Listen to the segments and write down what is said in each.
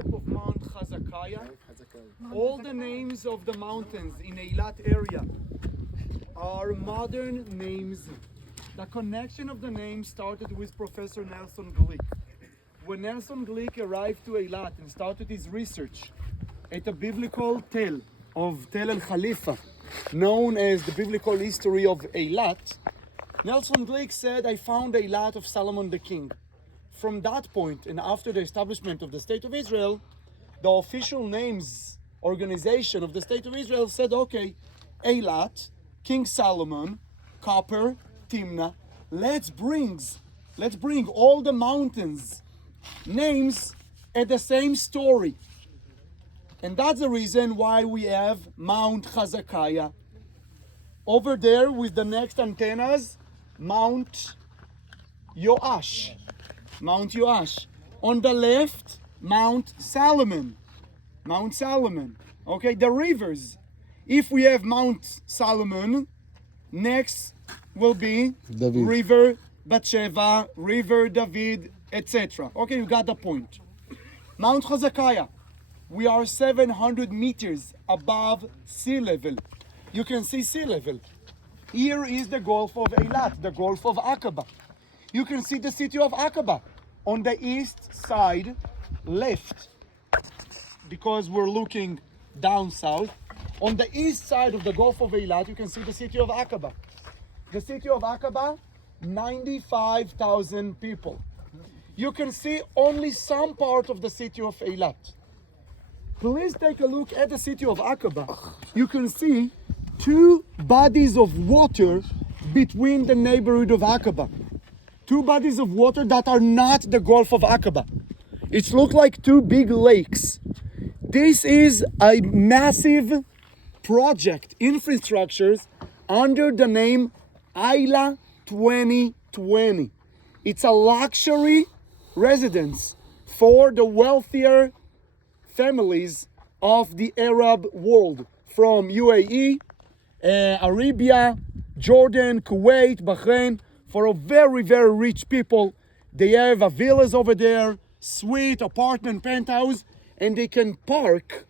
top of Mount Chazakaya. All the names of the mountains in Elat area are modern names. The connection of the names started with Professor Nelson Glick. When Nelson Glick arrived to Elat and started his research at a biblical tale of Tel El Khalifa, known as the biblical history of Elat, Nelson Glick said, I found Elat of Solomon the king. From that point, and after the establishment of the State of Israel, the official names organization of the State of Israel said, okay, Elat, King Solomon, Copper, Timnah, let's bring all the mountains names at the same story. And that's the reason why we have Mount Chazakaya. Over there with the next antennas, Mount Yoash. Mount Yoash. On the left, Mount Solomon. Mount Solomon. Okay, the rivers. If we have Mount Solomon, next will be David. River Bathsheba, River David, etc. Okay, you got the point. Mount Chazakaya. We are 700 meters above sea level. You can see sea level. Here is the Gulf of Elat, the Gulf of Aqaba. You can see the city of Aqaba on the east side, left, because we're looking down south. On the east side of the Gulf of Elat, you can see the city of Aqaba. The city of Aqaba, 95,000 people. You can see only some part of the city of Elat. Please take a look at the city of Aqaba. You can see two bodies of water between the neighborhood of Aqaba. Two bodies of water that are not the Gulf of Aqaba. It looks like two big lakes. This is a massive project, infrastructures, under the name Isla 2020. It's a luxury residence for the wealthier families of the Arab world, from UAE, Arabia, Jordan, Kuwait, Bahrain, for a very, very rich people. They have a villas over there, suite, apartment, penthouse, and they can park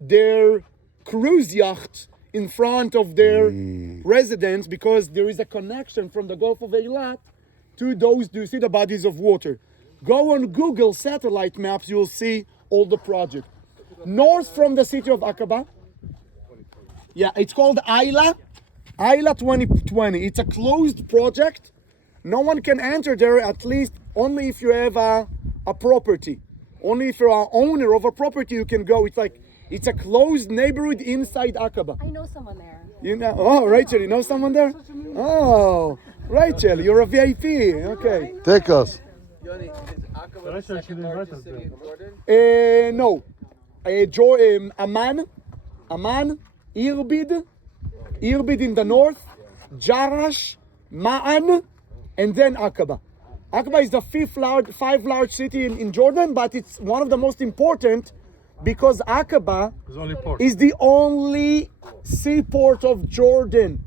their cruise yacht in front of their residence because there is a connection from the Gulf of Elat to those, do you see the bodies of water? Go on Google satellite maps, you'll see all the project. North from the city of Aqaba, yeah, it's called Isla 2020. It's a closed project. No one can enter there, at least only if you have a property. Only if you're an owner of a property you can go. It's a closed neighborhood inside Aqaba. I know someone there. You know? Oh, Rachel, you know someone there? Oh, Rachel, you're a VIP. Okay. Take us. Yoni, is Aqaba the second largest city in Jordan? No. Amman, Irbid in the north, Jarash, Ma'an, and then Aqaba. Aqaba is the five large city in Jordan, but it's one of the most important because Aqaba is the only seaport of Jordan.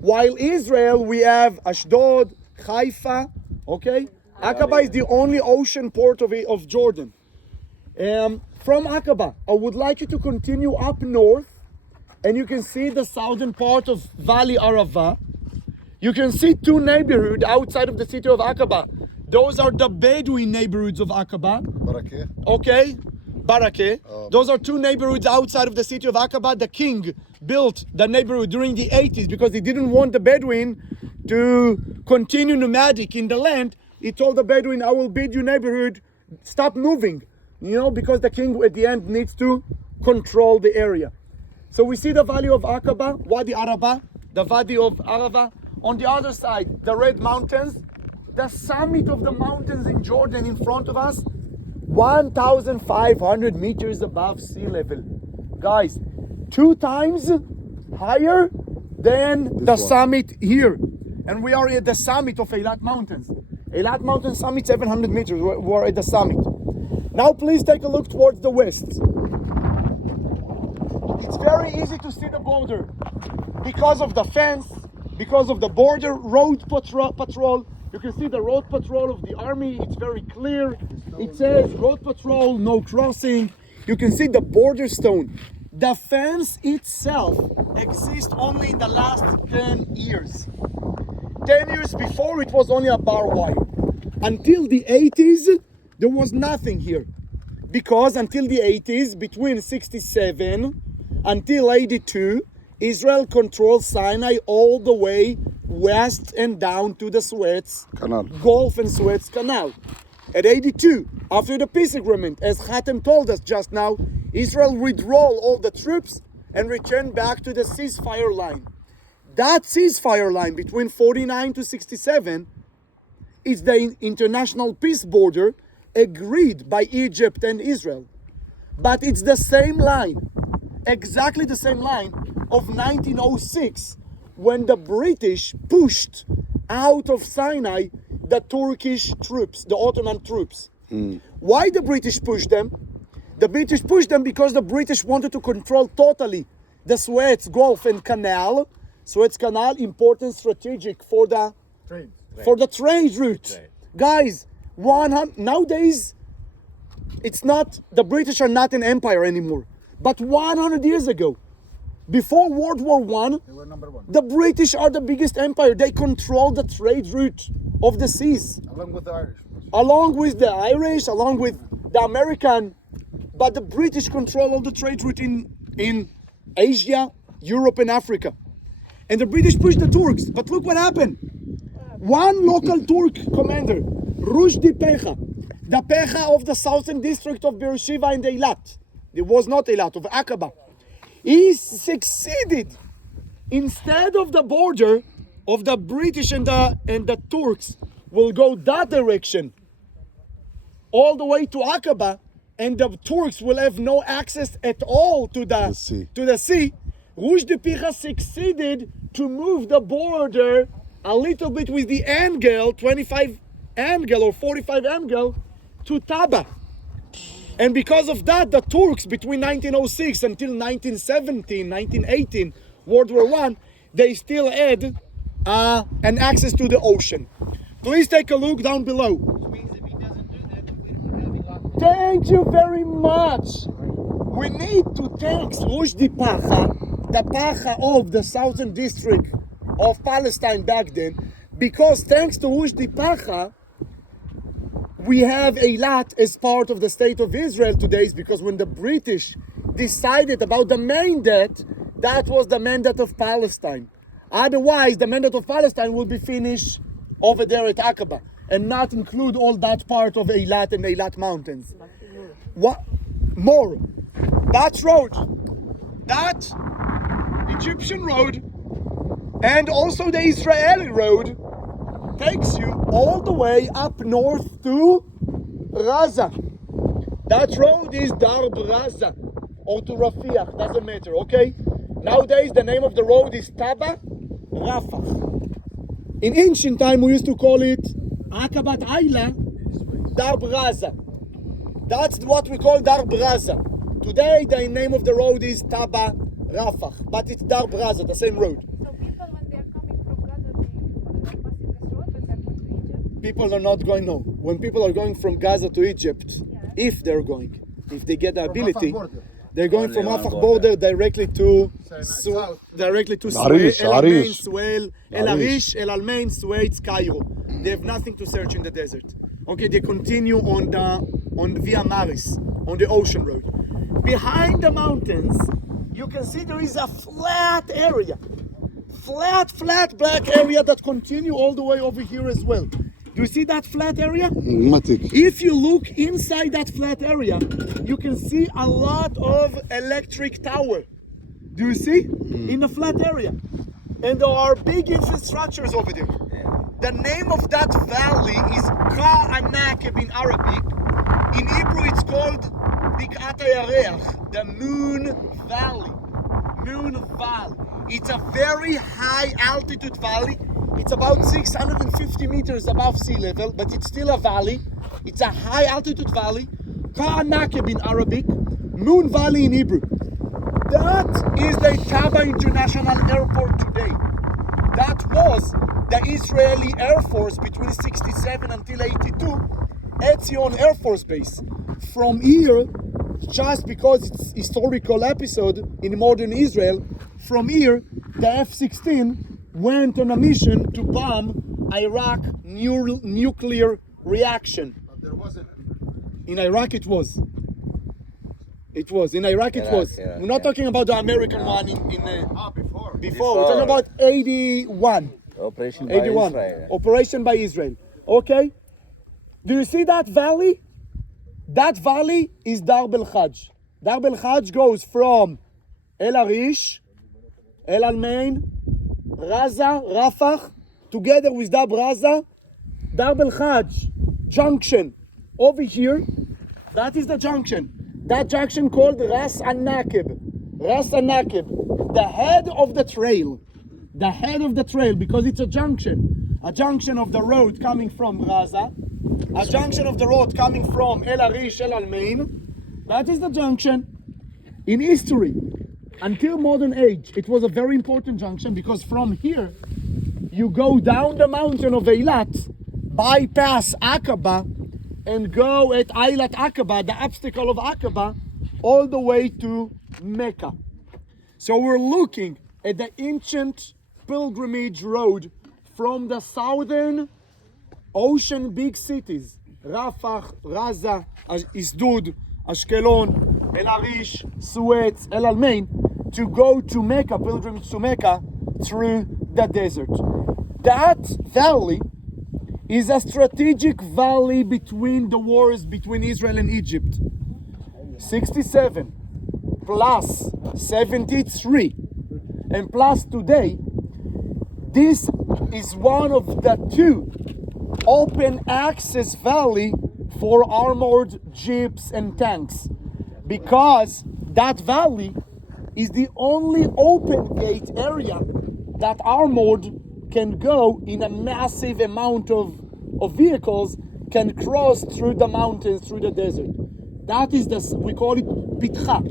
While Israel, we have Ashdod, Haifa, okay? Aqaba is the only ocean port of Jordan. From Aqaba, I would like you to continue up north, and you can see the southern part of Valley Arava. You can see two neighborhoods outside of the city of Aqaba. Those are the Bedouin neighborhoods of Aqaba. Barakeh. Okay, Barakeh. Those are two neighborhoods outside of the city of Aqaba. The king built the neighborhood during the 80s because he didn't want the Bedouin to continue nomadic in the land. He told the Bedouin, I will build your neighborhood, stop moving. You know, because the king at the end needs to control the area. So we see the valley of Aqaba, Wadi Araba, the Wadi of Arava. On the other side, the Red Mountains, the summit of the mountains in Jordan in front of us, 1,500 meters above sea level. Guys, 2 times higher than the summit here. And we are at the summit of Elat Mountains. Elat Mountain summit, 700 meters, we're at the summit. Now please take a look towards the west. It's very easy to see the border because of the fence, because of the border road patrol. You can see the road patrol of the army. It's very clear. It says road patrol, no crossing. You can see the border stone. The fence itself exists only in the last 10 years. 10 years before, it was only a barbed wire. Until the 80s, there was nothing here. Because until the 80s, between 67 until 82, Israel controlled Sinai all the way west and down to the Suez Canal. Gulf and Suez Canal. At 82, after the peace agreement, as Hatem told us just now, Israel withdrew all the troops and returned back to the ceasefire line. That ceasefire line between 49 to 67 is the international peace border agreed by Egypt and Israel. But it's the same line, exactly the same line of 1906, when the British pushed out of Sinai the Turkish troops, the Ottoman troops. Why the British pushed them? The British pushed them because the British wanted to control totally the Suez Gulf and Canal. Suez Canal, important strategic for the trade route. Guys, nowadays, it's not, the British are not an empire anymore. But 100 years ago, before World War I, They were number one. the British are the biggest empire. They control the trade route of the seas, Along with the Irish. along with the Irish, along with the American. But the British control all the trade route in Asia, Europe, and Africa. And the British pushed the Turks. But look what happened. One local Turk commander, Rushdie Pecha, the Pecha of the southern district of Beersheba and Elat. It was not Elat, of Aqaba. He succeeded. Instead of the border of the British and the Turks will go that direction, all the way to Aqaba, and the Turks will have no access at all to the sea. Rushdie Pecha succeeded to move the border a little bit with the angle, 25 angle or 45 angle, to Taba. And because of that, the Turks between 1906 until 1917, 1918, World War I, they still had an access to the ocean. Please take a look down below. Which means if he doesn't do that, we don't have any luck. Thank you very much. We need to thank Rushdie Pecha, the Pecha of the southern district of Palestine back then, because thanks to Rushdie Pecha, we have Elat as part of the state of Israel today, because when the British decided about the mandate, that was the mandate of Palestine. Otherwise, the mandate of Palestine will be finished over there at Aqaba and not include all that part of Elat and Elat mountains. What more? That road, that Egyptian road, and also the Israeli road takes you all the way up north to Raza. That road is Darb Raza or to Rafiach, doesn't matter, okay? Nowadays the name of the road is Taba Rafah. In ancient time we used to call it Aqabat Ayla Darb Raza. That's what we call Darb Raza. Today the name of the road is Taba Rafah, but it's Darb Raza, the same road. So people, when they're coming from Gaza, they're passing this road, but they're going to Egypt? People are not going, no. When people are going from Gaza to Egypt, if they're going, if they get the ability, they're going from Rafah border directly to Arish, El Almain, Arish. Suez, El Arish, El Almain, Suez, Cairo. They have nothing to search in the desert. Okay, they continue on Via Maris, on the ocean road. Behind the mountains, you can see there is a flat area. Flat black area that continue all the way over here as well. Do you see that flat area? Matic. If you look inside that flat area, you can see a lot of electric tower. Do you see? In the flat area. And there are big infrastructures over there. The name of that valley is Ka'anak in Arabic. In Hebrew it's called Bik'at HaYareach, the Moon Valley. Moon Valley. It's a very high altitude valley. It's about 650 meters above sea level, but it's still a valley. It's a high altitude valley. Ka'anakeb in Arabic, Moon Valley in Hebrew. That is the Taba International Airport today. That was the Israeli Air Force between 67 until 82, Etzion Air Force Base. From here, just because it's historical episode in modern Israel, from here, the F-16 went on a mission to bomb Iraq nuclear reaction. But there wasn't. In Iraq it was. It was. In Iraq it Iraq, was. yeah, We're not yeah. talking about the American one Before. before. We're talking about 81. Operation by 81. Israel. Operation by Israel. Okay? Do you see that valley? That valley is Darb el-Hajj. Darb el-Hajj goes from El Arish, El Almain, Raza, Rafah, together with Darb Raza, Darb el-Hajj junction over here. That is the junction. That junction called Ras al-Nakib. Ras al-Nakib. The head of the trail. The head of the trail, because it's a junction. A junction of the road coming from Raza. A junction of the road coming from El Arish, El Almain. That is the junction. In history, until modern age, it was a very important junction because from here, you go down the mountain of Elat, bypass Aqaba, and go at Elat Aqaba, the obstacle of Aqaba, all the way to Mecca. So we're looking at the ancient pilgrimage road from the southern ocean big cities, Rafah, Raza, Asdod, Ashkelon, El Arish, Suez, El Almain, to go to Mecca, pilgrimage to Mecca, through the desert. That valley is a strategic valley between the wars between Israel and Egypt. 67 plus 73 and plus today, this is one of the two open access valley for armored jeeps and tanks, because that valley is the only open gate area that armored can go in a massive amount of vehicles can cross through the mountains, through the desert. That is we call it pitcha.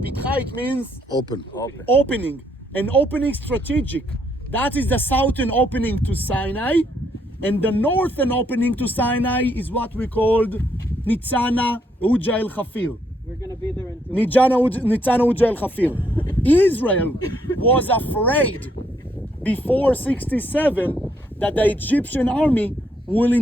Pitcha, it means opening. An opening strategic. That is the southern opening to Sinai, and the northern opening to Sinai is what we called Nitzana Uja El Khafir. We're going to be there in Nitzana Uja El Khafir. Israel was afraid before 67 that the Egyptian army will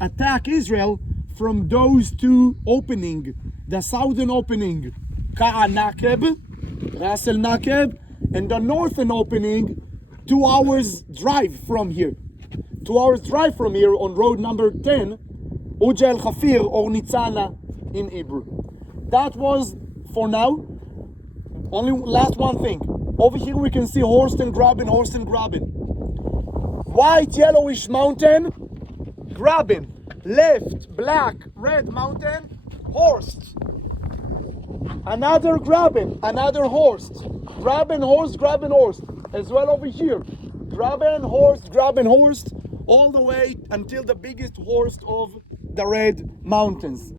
attack Israel from those two openings. The southern opening, Ka'a Nakeb, Ras El Nakeb, and the northern opening, 2 hours drive from here. 2 hours drive from here on road number 10, Uja El Khafir, or Nitzana in Hebrew. That was for now. Only last one thing. Over here we can see Horsten Graben. White, yellowish mountain, Graben. Left, black, red mountain, Horst. Another Graben, another Horst. Graben, Horst. As well over here. Graben, Horst, all the way until the biggest Horst of the Red Mountains.